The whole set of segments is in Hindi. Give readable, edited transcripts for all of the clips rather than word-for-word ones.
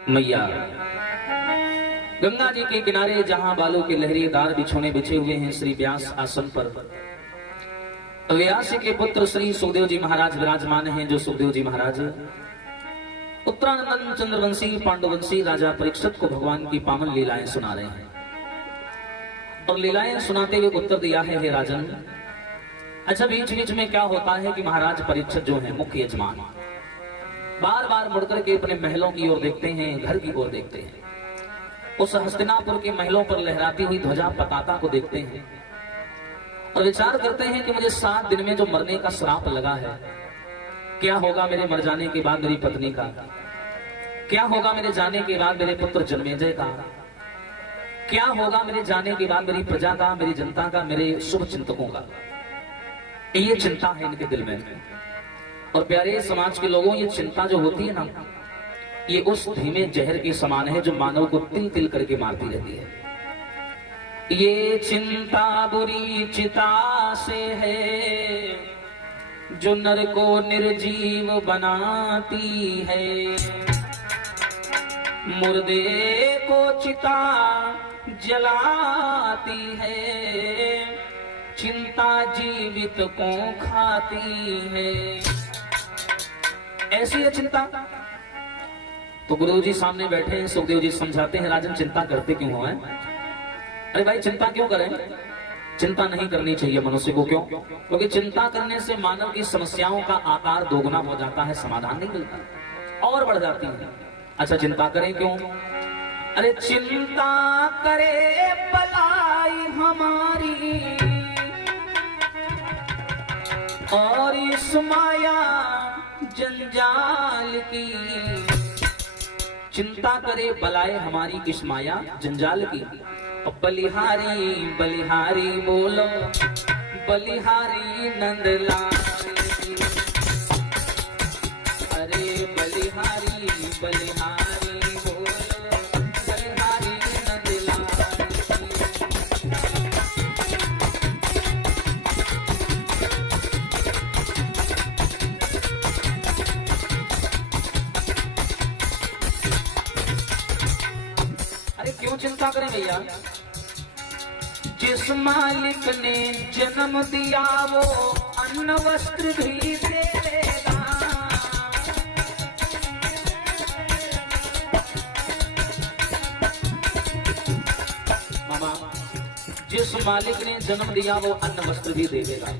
मैया गंगा जी के किनारे जहां बालों के लहरीदार बिछोने बिछे हुए हैं, श्री व्यास आसन पर व्यास के पुत्र श्री सुखदेव जी महाराज विराजमान हैं। जो सुखदेव जी महाराज उत्तरानंद चंद्रवंशी पांडुवंशी राजा परीक्षित को भगवान की पावन लीलाएं सुना रहे हैं। और लीलाएं सुनाते हुए उत्तर दिया है, हे राजन, अच्छा बीच बीच में क्या होता है कि महाराज परीक्षित जो है मुख्य यजमान बार बार मुड़कर के अपने महलों की ओर देखते हैं, घर की ओर देखते हैं। उस हस्तिनापुर के महलों पर लहराती हुई ध्वजा पताका को देखते हैं और विचार करते हैं कि मुझे 7 दिन में जो मरने का श्राप लगा है, क्या होगा मेरे मर जाने के बाद मेरी पत्नी का, क्या होगा मेरे जाने के बाद मेरे पुत्र जन्मेजय का, क्या होगा मेरे जाने के बाद मेरी प्रजा का, मेरी जनता का, मेरे शुभ चिंतकों का। ये चिंता है इनके दिल में। और प्यारे समाज के लोगों, ये चिंता जो होती है ना, ये उस धीमे जहर के समान है जो मानव को तिल तिल करके मारती रहती है। ये चिंता बुरी चिता से है जो नर को निर्जीव बनाती है, मुर्दे को चिता जलाती है, चिंता जीवित को खाती है। ऐसी है चिंता। तो गुरु जी सामने बैठे हैं, सुखदेव जी समझाते हैं, राजन चिंता करते क्यों हो? अरे भाई चिंता क्यों करें? चिंता नहीं करनी चाहिए मनुष्य को। क्यों? क्योंकि चिंता करने से मानव की समस्याओं का आकार दोगुना हो जाता है, समाधान नहीं मिलता और बढ़ जाती है। अच्छा चिंता करें क्यों? अरे चिंता करे भलाई हमारी और इस माया जंजाल की, चिंता करे भलाई हमारी इस माया जंजाल की। बलिहारी बलिहारी बोलो, बलिहारी नंदलाल, अरे बलिहारी बलिहारी बोलो, बलिहारी नंदलाल। अरे क्यों चिंता करें भैया? जिस मालिक ने जन्म दिया वो अन्न वस्त्र भी देगा। मामा, जिस मालिक ने जन्म दिया वो अन्न वस्त्र भी दे देगा।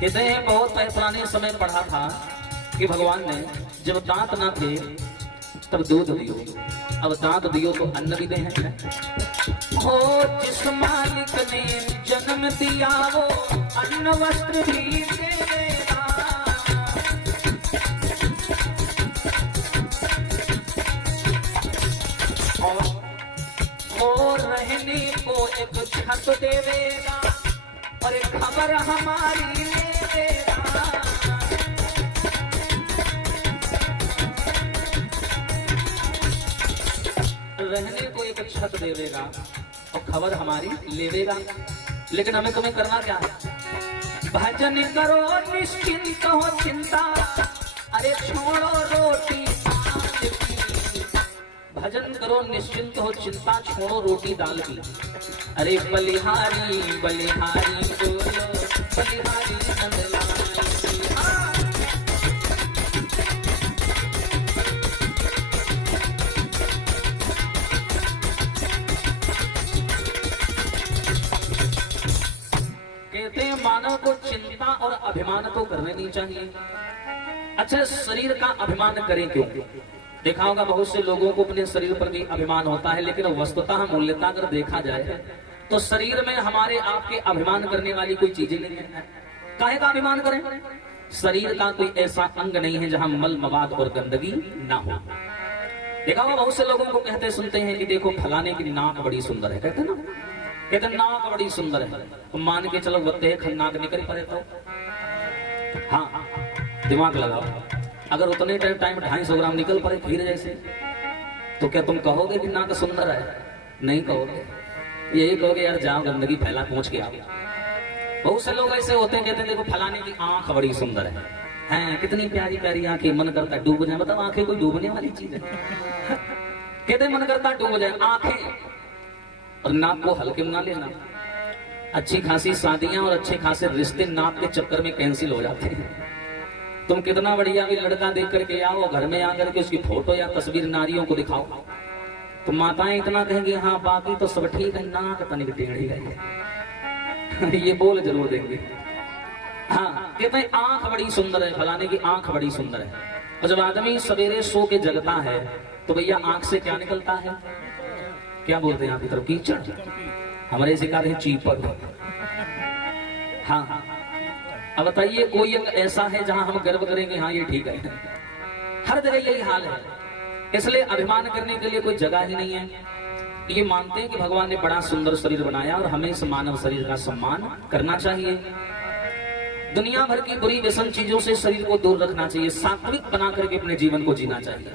कहते हैं बहुत पुराने समय पढ़ा था कि भगवान ने जब दांत ना थे तब दूध दियो, अब दांत दियो तो अन्न भी दे हैं। हो जिस मालिक ने जन्म दिया वो अन्न वस्त्र भी देगा। और रहने को एक छत देवेगा और एक खबर हमारी लेगा। रहने को एक छत देवेगा और खबर हमारी लेवेगा। लेकिन हमें तुम्हें करना क्या है? भजन करो निश्चिंत हो चिंता, अरे छोड़ो रोटी दाल की। भजन करो निश्चिंत हो चिंता, छोड़ो रोटी दाल की। अरे बलिहारी बलिहारी बोलो, बलिहारी नंदलाल। मानव को चिंता और अभिमान तो करने नहीं चाहिए। अच्छा शरीर का अभिमान करें क्यों? देखा होगा बहुत से लोगों को अपने शरीर पर भी अभिमान होता है, लेकिन वस्तुतः मूल्यता अगर देखा जाए तो शरीर में हमारे आपके अभिमान करने वाली कोई चीजें नहीं है। काहे का अभिमान करें? शरीर का कोई ऐसा अंग नहीं है जहां मल मवाद और गंदगी ना हो। देखा होगा बहुत से लोगों को कहते सुनते हैं कि देखो फलाने की नाक बड़ी सुंदर है, कहते ना, कहते नाक बड़ी सुंदर है। तो मान के चलो बत्ते नाक निकल पड़े तो हाँ दिमाग लगाओ, अगर उतने टाइम 250 ग्राम निकल पड़े खीर जैसे, तो क्या तुम कहोगे कि नाक सुंदर है? नहीं कहोगे, यही कहोगे यार जाओ गंदगी फैला पहुंच के आओ। बहुत से लोग ऐसे होते हैं, कहते हैं देखो फलाने की आंख बड़ी सुंदर है, हैं, कितनी प्यारी प्यारी आंखें, मन करता है डूब जाए। मतलब आंखें कोई डूबने वाली चीज है? कहते मन करता है डूब जाए आंखें, और नाक को हल्के में ना लेना। अच्छी खासी शादियां और अच्छे खासे रिश्ते नाक के चक्कर में कैंसिल हो जाते हैं। तुम कितना बढ़िया भी लड़का देख करके आओ, घर में आकर के उसकी फोटो या तस्वीर नारियों को दिखाओ, तो माताएं इतना कहेंगी हाँ बाकी तो सब ठीक है, नाक तनिक टेढ़ी है। ये बोल जरूर देंगे। हाँ, कहते हैं आंख बड़ी सुंदर है, फलाने की आंख बड़ी सुंदर है। और जब आदमी सवेरे सो के जगता है तो भैया आंख से क्या निकलता है? क्या बोलते हैं आपकी तरफ? कीचड़। हमारे सिखाते हैं चीपर। हाँ, अब बताइए कोई एक ऐसा है जहां हम गर्व करेंगे हाँ ये ठीक है? हर जगह यही हाल है। इसलिए अभिमान करने के लिए कोई जगह ही नहीं है। ये मानते हैं कि भगवान ने बड़ा सुंदर शरीर बनाया और हमें इस मानव शरीर का सम्मान करना चाहिए। दुनिया भर की बुरी व्यसन चीजों से शरीर को दूर रखना चाहिए, सात्विक बना करके अपने जीवन को जीना चाहिए।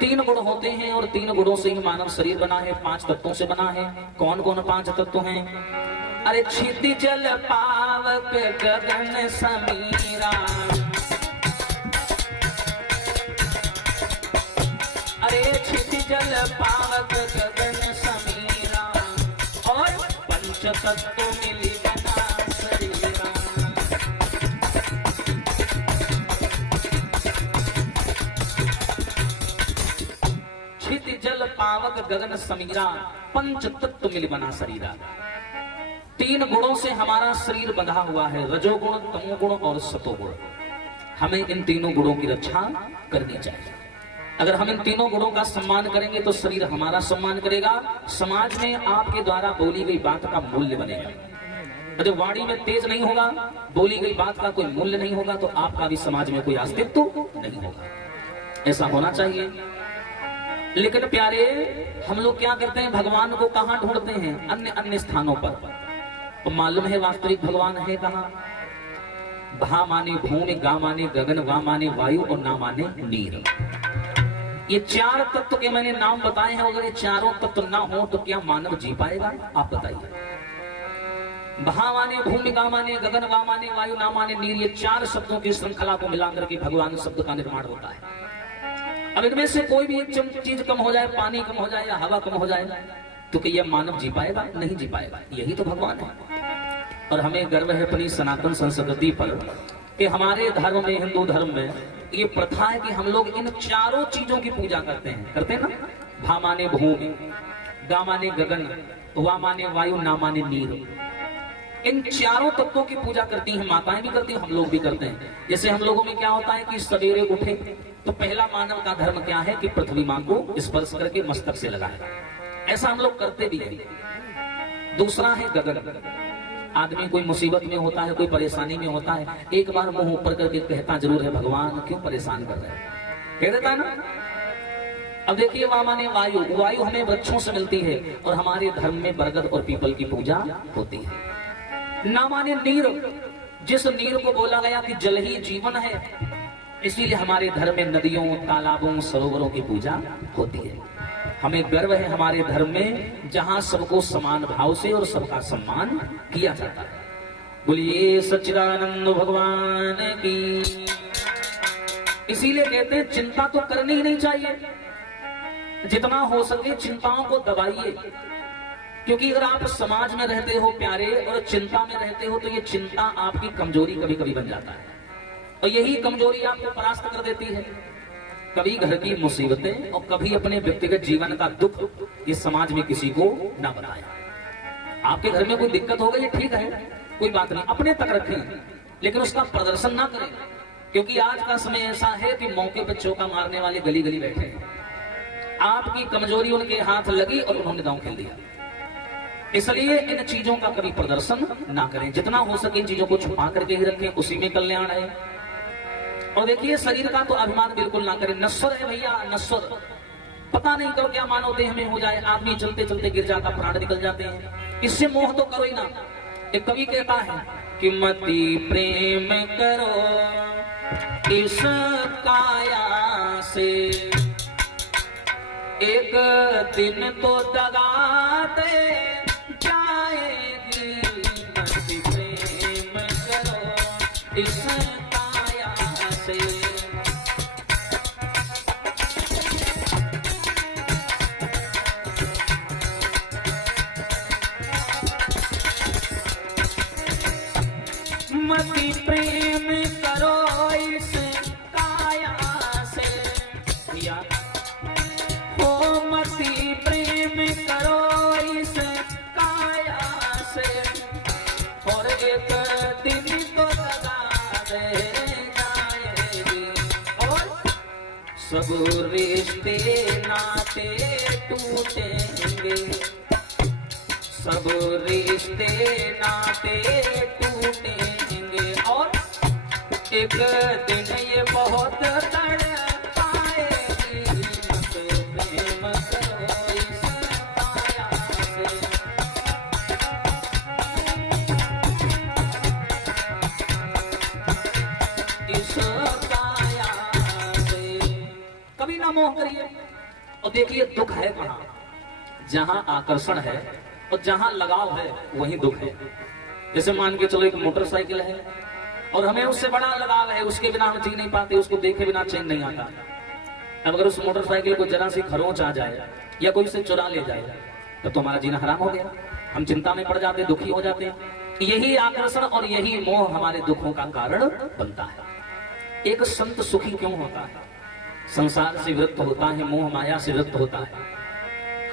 3 गुण होते हैं और 3 गुणों से ही मानव शरीर बना है, 5 तत्वों से बना है। कौन कौन 5 तत्व हैं? अरे क्षिति जल पावक गगन समीरा, अरे क्षिति जल पावक गगन समीरा, और पंच तत्व मिली बना शरीरा। क्षिति जल पावक गगन समीरा, पंच तत्व मिली बना शरीरा। 3 गुणों से हमारा शरीर बंधा हुआ है, रजोगुण, तमोगुण और सतोगुण। हमें इन तीनों गुणों की रक्षा करनी चाहिए। अगर हम इन तीनों गुणों का सम्मान करेंगे तो शरीर हमारा सम्मान करेगा, समाज में आपके द्वारा बोली गई बात का मूल्य बनेगा। जब वाणी में तेज नहीं होगा, बोली गई बात का कोई मूल्य नहीं होगा, तो आपका भी समाज में कोई अस्तित्व नहीं होगा। ऐसा होना चाहिए। लेकिन प्यारे, हम लोग क्या करते हैं? भगवान को कहाँ ढूंढते हैं? अन्य अन्य स्थानों पर। तो मालूम है वास्तविक भगवान है कहाँ? भा माने भूमि, गा माने गगन, वा माने वायु और ना माने नीर। ये 4 तत्व के मैंने नाम बताए हैं। अगर ये चारों तत्व ना हो तो क्या मानव जी पाएगा? आप बताइए। भा माने भूमि, गा माने गगन, वा माने वायु, ना माने नीर, ये 4 शब्दों की श्रृंखला को मिलाकर के भगवान शब्द का निर्माण होता है। अब इनमें से कोई भी एक चीज कम हो जाए, पानी कम हो जाए या हवा कम हो जाए, तो क्या यह मानव जी पाएगा? नहीं जी पाएगा। यही तो भगवान है। और हमें गर्व है अपनी सनातन संस्कृति पर कि हमारे धर्म में, हिंदू धर्म में ये प्रथा है कि हम लोग इन 4 चीजों की पूजा करते हैं ना? भा माने भूमि, गा माने गगन, वा माने वायु, ना माने नीर। इन 4 तत्वों की पूजा करती हैं माताएं भी करती हैं, हम लोग भी करते हैं। जैसे हम लोगों में क्या होता है कि सवेरे उठे तो पहला मानव का धर्म क्या है कि पृथ्वी मां को स्पर्श करके मस्तक से लगाए। ऐसा हम लोग करते भी हैं। दूसरा है गगन। आदमी कोई मुसीबत में होता है, कोई परेशानी में होता है, एक बार मुंह ऊपर करके कहता जरूर है भगवान क्यों परेशान कर रहे हैं, कह देता है ना। अब देखिए वहां माने वायु। वायु हमें वृक्षों से मिलती है और हमारे धर्म में बरगद और पीपल की पूजा होती है। ना माने नीर, जिस नीर को बोला गया कि जल ही जीवन है, इसीलिए हमारे धर्म में नदियों, तालाबों, सरोवरों की पूजा होती है। हमें गर्व है हमारे धर्म में जहां सबको समान भाव से और सबका सम्मान किया जाता है। बोलिए सच्चिदानंद भगवान की। इसीलिए कहते हैं चिंता तो करनी ही नहीं चाहिए, जितना हो सके चिंताओं को दबाइए। क्योंकि अगर आप समाज में रहते हो प्यारे और चिंता में रहते हो तो ये चिंता आपकी कमजोरी कभी कभी बन जाता है, और यही कमजोरी आपको परास्त कर देती है। कभी घर की मुसीबतें और कभी अपने व्यक्तिगत जीवन का दुख ये समाज में किसी को ना बताए। आपके घर में कोई दिक्कत हो गई, ठीक है, कोई बात नहीं, अपने तक रखें, लेकिन उसका प्रदर्शन ना करें। क्योंकि आज का समय ऐसा है कि मौके पर चौका मारने वाले गली गली बैठे हैं। आपकी कमजोरी उनके हाथ लगी और उन्होंने दांव खेल दिया। इसलिए इन चीजों का कभी प्रदर्शन ना करें, जितना हो सके इन चीजों को छुपा करके ही रखें, उसी में कल्याण है। और देखिए शरीर का तो अभिमान बिल्कुल ना करें। नश्वर है भैया, नश्वर, पता नहीं कब क्या मानव देह में हो जाए, आदमी चलते चलते गिर जाता, प्राण निकल जाते हैं। इससे मोह तो करो ही ना। एक कवि कहता है कि मति प्रेम करो इस काया से, एक दिन तो दगा दे जाएगी। मति प्रेम करो इस काया सब रिश्ते नाते टूटेंगे, सब रिश्ते नाते टूटेंगे, और एक दिन ये बहुत तड़पाएगी प्रेम को इस माया से। इस काया से कभी ना मोह करिए। और देखिए दुख है कहाँ, जहां आकर्षण है और जहां लगाव है वहीं दुख है। जैसे मान के चलो एक मोटरसाइकिल है और हमें उससे बड़ा लगाव है, उसके बिना हम जी नहीं पाते, उसको देखे बिना चैन नहीं आता। अब अगर उस मोटरसाइकिल को जरा सी खरोंच आ जाए या कोई उसे चुरा ले जाए तो हमारा जीना हराम हो गया, हम चिंता में पड़ जाते, दुखी हो जाते। यही आकर्षण और यही मोह हमारे दुखों का कारण बनता है। एक संत सुखी क्यों होता है? संसार से विरक्त होता है, मोह माया से विरक्त होता है।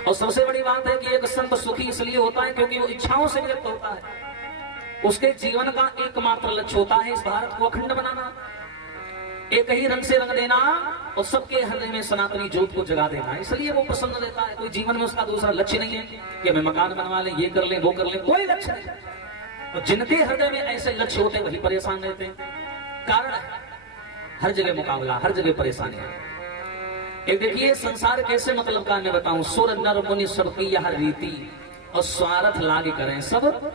और सबसे बड़ी बात है कि एक संत सुखी इसलिए होता है क्योंकि वो इच्छाओं से विरक्त होता है। उसके जीवन का एकमात्र लक्ष्य होता है इस भारत को अखंड बनाना, एक ही रंग से रंग देना और सबके हृदय में सनातनी ज्योत को जगा देना। इसलिए वो पसंद देता है। कोई जीवन में उसका दूसरा लक्ष्य नहीं है कि हमें मकान बनवा लें, ये कर लें, वो कर लें, कोई लक्ष्य नहीं। और जिनके हृदय में ऐसे लक्ष्य होते वही परेशान रहते हैं। कारण है हर जगह मुकाबला, हर जगह परेशानियां। एक देखिए संसार कैसे मतलब का मैं बताऊं, सुर नर मुनि सबकी यह रीति और स्वार्थ लागे करें सब